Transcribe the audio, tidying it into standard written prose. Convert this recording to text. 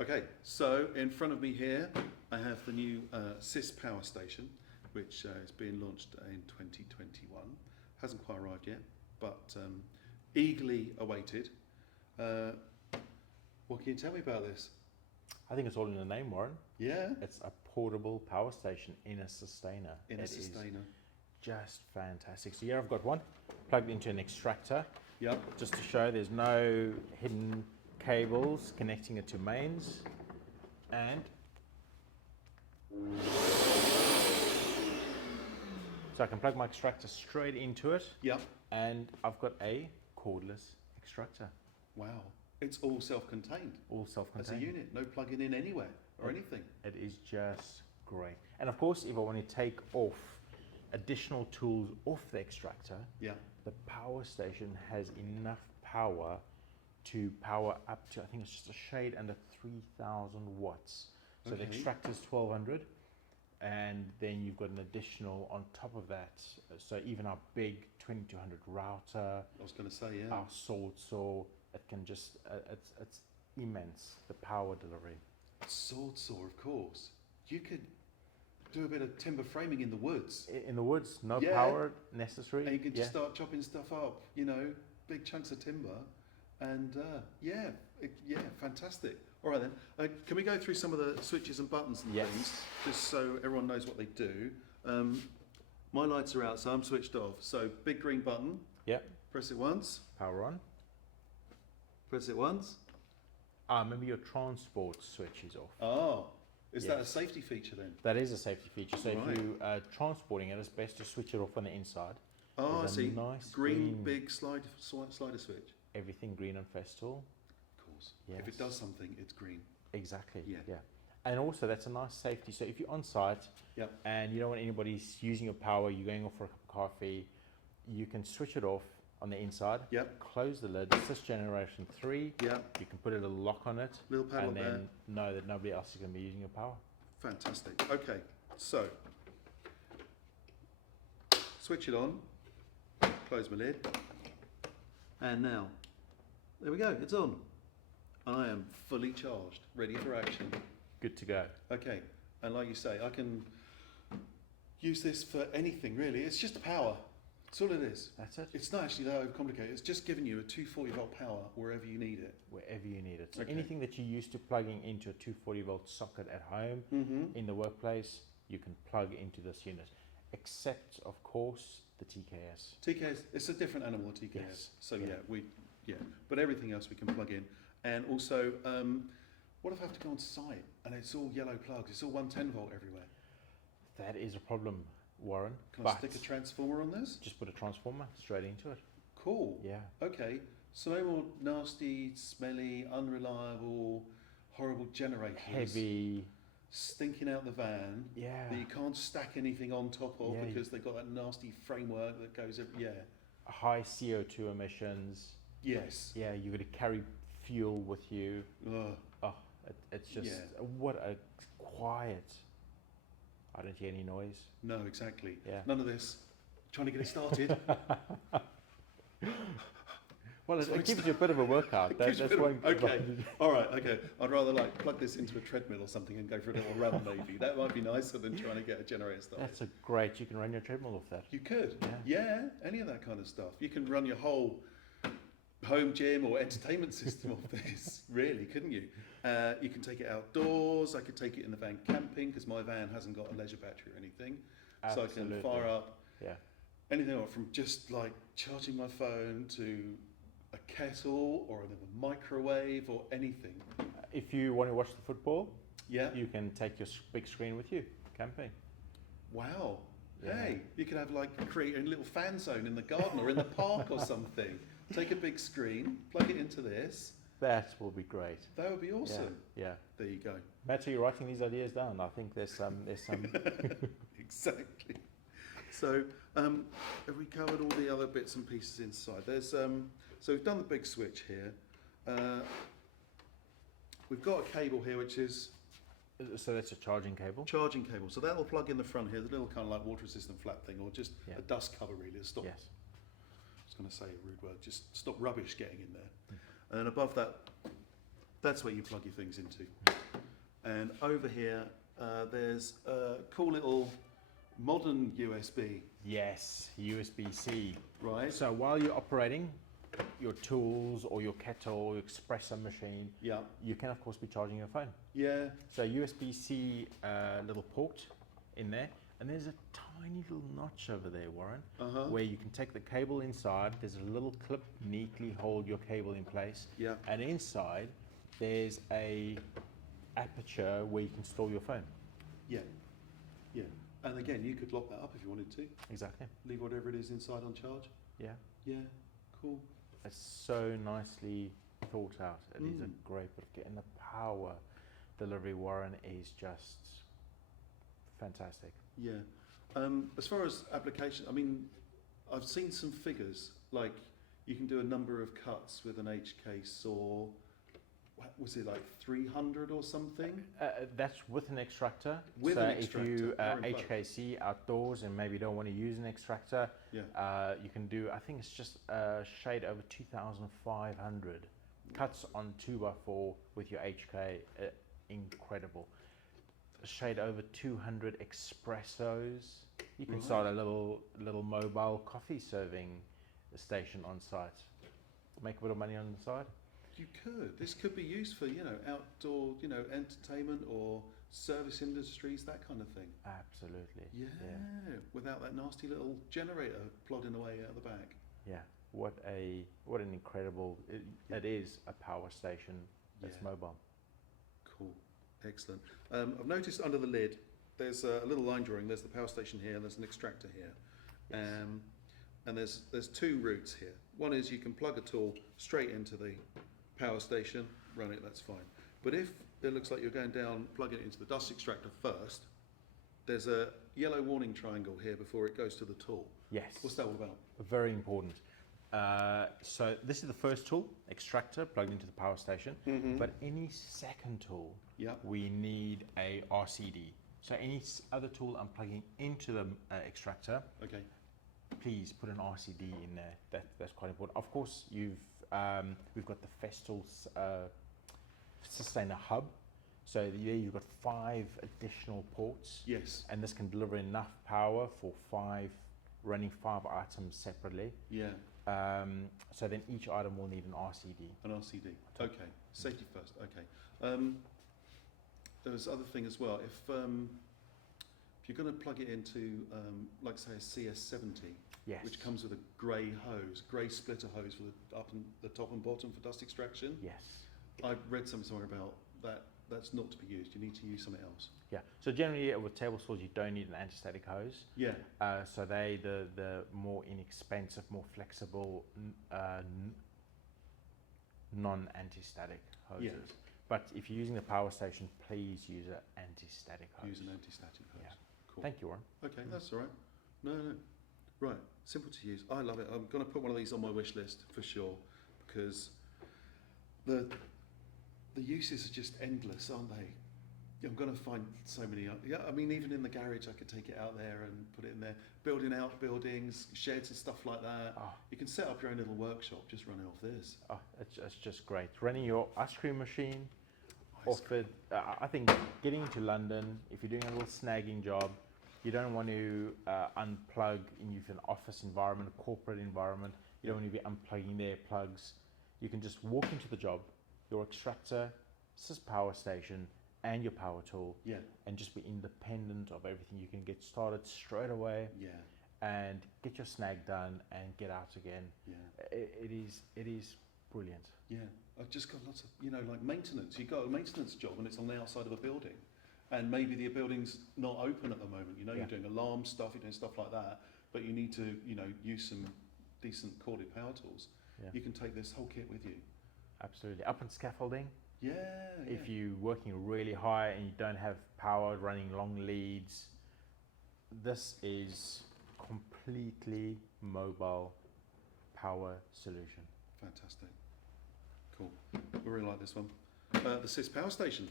Okay, so in front of me here, I have the new SYS Power Station, which is being launched in 2021. Hasn't quite arrived yet, but eagerly awaited. What can you tell me about this? I think it's all in the name, Warren. Yeah. It's a portable power station in a sustainer. In a sustainer. Just fantastic. So here I've got one plugged into an extractor. Yep. Just to show there's no hidden cables connecting it to mains. And so I can plug my extractor straight into it. Yep. And I've got a cordless extractor. Wow. It's all self-contained. All self-contained. As a unit, no plugging in anywhere or anything. It is just great. And of course, if I want to take off additional tools off the extractor, Yeah. the power station has enough power to power up to, I think it's just a shade under 3,000 watts. So the Okay. extractor is 1200, and then you've got an additional on top of that. So even our big 2200 router, I was going to say, yeah. our sword saw, it can just, it's immense, the power delivery. Sword saw, of course. You could do a bit of timber framing in the woods. In the woods, no Yeah. power necessary. And you can just start chopping stuff up, big chunks of timber. And yeah, fantastic. All right then, can we go through some of the switches and buttons and Yes. things, just so everyone knows what they do. My lights are out, so I'm switched off. So big green button, Yep, press it once, power on. press it once. Maybe your transport switch is off. Oh, is that a Yes. safety feature then? That is a safety feature. So Right. if you are transporting it, it's best to switch it off on the inside. Oh, I There's a see. nice Green big slider switch. Everything green on Festool. Of course. If it Yes. does something, it's green. Exactly. Yeah. And also that's a nice safety. So if you're on site Yep. and you don't want anybody using your power, you're going off for a cup of coffee, you can switch it off on the inside. Yep. Close the lid. This is generation 3. Yep. You can put a little lock on it Little paddle and there. then know that nobody else is going to be using your power. Fantastic. Okay, so switch it on, close my lid, and now there we go, it's on. I am fully charged, ready for action. Good to go. Okay, and like you say, I can use this for anything really. It's just power. That's all it is. That's it. It's not actually that overcomplicated. It's just giving you a 240 volt power wherever you need it. Wherever you need it. So Okay. anything that you're used to plugging into a 240 volt socket at home, Mm-hmm. in the workplace, you can plug into this unit. Except, of course, the TKS. TKS, it's a different animal, TKS. Yes. So Yeah. but everything else we can plug in. And also, what if I have to go on site and it's all yellow plugs? It's all 110 volt everywhere. That is a problem, Warren. Can I stick a transformer on this? Just put a transformer straight into it. Cool. Yeah. Okay. So no more nasty, smelly, unreliable, horrible generators. Heavy. Stinking out the van. Yeah. That you can't stack anything on top of Yeah. because they've got that nasty framework that goes. High CO2 emissions. Yes. Yeah, you've got to carry fuel with you. Ugh. Oh, it's just, what a quiet. I don't hear any noise. No, exactly. Yeah. None of this. Trying to get it started. Well, it gives you a bit of a workout. That's why. Okay. All right. Okay. I'd rather plug this into a treadmill or something and go for a little run. Maybe that might be nicer than trying to get a generator started. That's a great. You can run your treadmill off that. You could. Yeah. Yeah. Any of that kind of stuff. You can run your whole home gym or entertainment system off this. Really, couldn't you? You can take it outdoors. I could take it in the van camping because my van hasn't got a leisure battery or anything. Absolutely. So I can fire up. Yeah. Anything from just like charging my phone to a kettle or a microwave or anything. If you want to watch the football, Yeah. you can take your big screen with you camping. Wow. Yeah. Hey, you could have create a little fan zone in the garden or in the park or something. Take a big screen, plug it into this. That will be great. That would be awesome. Yeah. There you go. Matt, are you writing these ideas down? I think there's some. Exactly. So, have we covered all the other bits and pieces inside? There's so we've done the big switch here. We've got a cable here, which is So that's a charging cable. charging cable. So that'll plug in the front here, the little kind of like water resistant flat thing, or just Yeah. a dust cover really to stop. Yes. I was going to say a rude word. Just stop rubbish getting in there. And then above that That's where you plug your things into. And over here, there's a cool little modern USB. Yes, USB-C. Right. So while you're operating your tools or your kettle, your espresso machine, Yeah. you can of course be charging your phone. Yeah. So USB-C little port in there, and there's a tiny little notch over there, Warren, where you can take the cable inside. There's a little clip, neatly hold your cable in place. Yeah. And inside, there's a aperture where you can store your phone. Yeah. Yeah. And again, you could lock that up if you wanted to. Exactly. Leave whatever it is inside on charge. Yeah. Yeah. Cool. It's so nicely thought out. It is a great bit of kit, and the power delivery, Warren, is just fantastic. Yeah. As far as application, I mean, I've seen some figures, like you can do a number of cuts with an HK saw. Was it like 300 or something? That's with an extractor. With so an extractor, if you or in both? HKC outdoors and maybe don't want to use an extractor, Yeah. you can do, I think it's just a shade over 2,500 cuts on 2x4 with your HK. Incredible. A shade over 200 espressos. You can start a little mobile coffee serving station on site. Make a bit of money on the side. You could. This could be used for, outdoor, entertainment or service industries, that kind of thing. Absolutely. Yeah. Without that nasty little generator plodding away out the back. Yeah. What an incredible, it is a power station that's mobile. Cool. Excellent. I've noticed under the lid, there's a little line drawing. There's the power station here and there's an extractor here. Yes. And there's two routes here. One is you can plug a tool straight into the power station, run it, that's fine. But if it looks like you're going down, plug it into the dust extractor first, there's a yellow warning triangle here before it goes to the tool. Yes. What's that all about? Very important. So this is the first tool, extractor, plugged into the power station. But any second tool, we need a RCD. So any other tool I'm plugging into the extractor, Okay. please put an RCD in there. That's quite important. Of course, we've got the Festool Sustainer hub. So there you've got 5 additional ports. Yes. And this can deliver enough power for running 5 items separately. Yeah. So then each item will need an RCD. An RCD. Okay. Safety first. Okay. There was other thing as well. If you're going to plug it into, like say a CS70, Yes. which comes with a grey hose, grey splitter hose for the top and bottom for dust extraction. Yes. I read somewhere about that. That's not to be used. You need to use something else. Yeah. So generally with table saws you don't need an anti-static hose. Yeah. So the more inexpensive, more flexible, non-anti-static hoses. Yeah. But if you're using the power station, please use an anti-static hose. Use an anti-static hose. Yeah. Cool. Thank you, Warren. Okay, that's all right. No. Right. Simple to use. I love it. I'm going to put one of these on my wish list for sure because the uses are just endless, aren't they? I'm going to find so many. Yeah, I mean, even in the garage, I could take it out there and put it in there. Building out buildings, sheds and stuff like that. Oh. You can set up your own little workshop just running off this. Oh, it's just great. Running your ice cream machine, Ice I think getting into London, if you're doing a little snagging job, you don't want to unplug in an office environment, a corporate environment. You don't want to be unplugging their plugs. You can just walk into the job, your extractor, SYS power station, and your power tool, and just be independent of everything. You can get started straight away, and get your snag done and get out again. It is brilliant. Yeah, I've just got lots of, like maintenance. You've got a maintenance job and it's on the outside of a building. And maybe the building's not open at the moment. You're doing alarm stuff, you're doing stuff like that, but you need to, use some decent corded power tools. Yeah. You can take this whole kit with you. Absolutely. Up on scaffolding, Yeah. if you're working really high and you don't have power running long leads, this is completely mobile power solution. Fantastic. Cool. We really like this one. The SYS Power Station.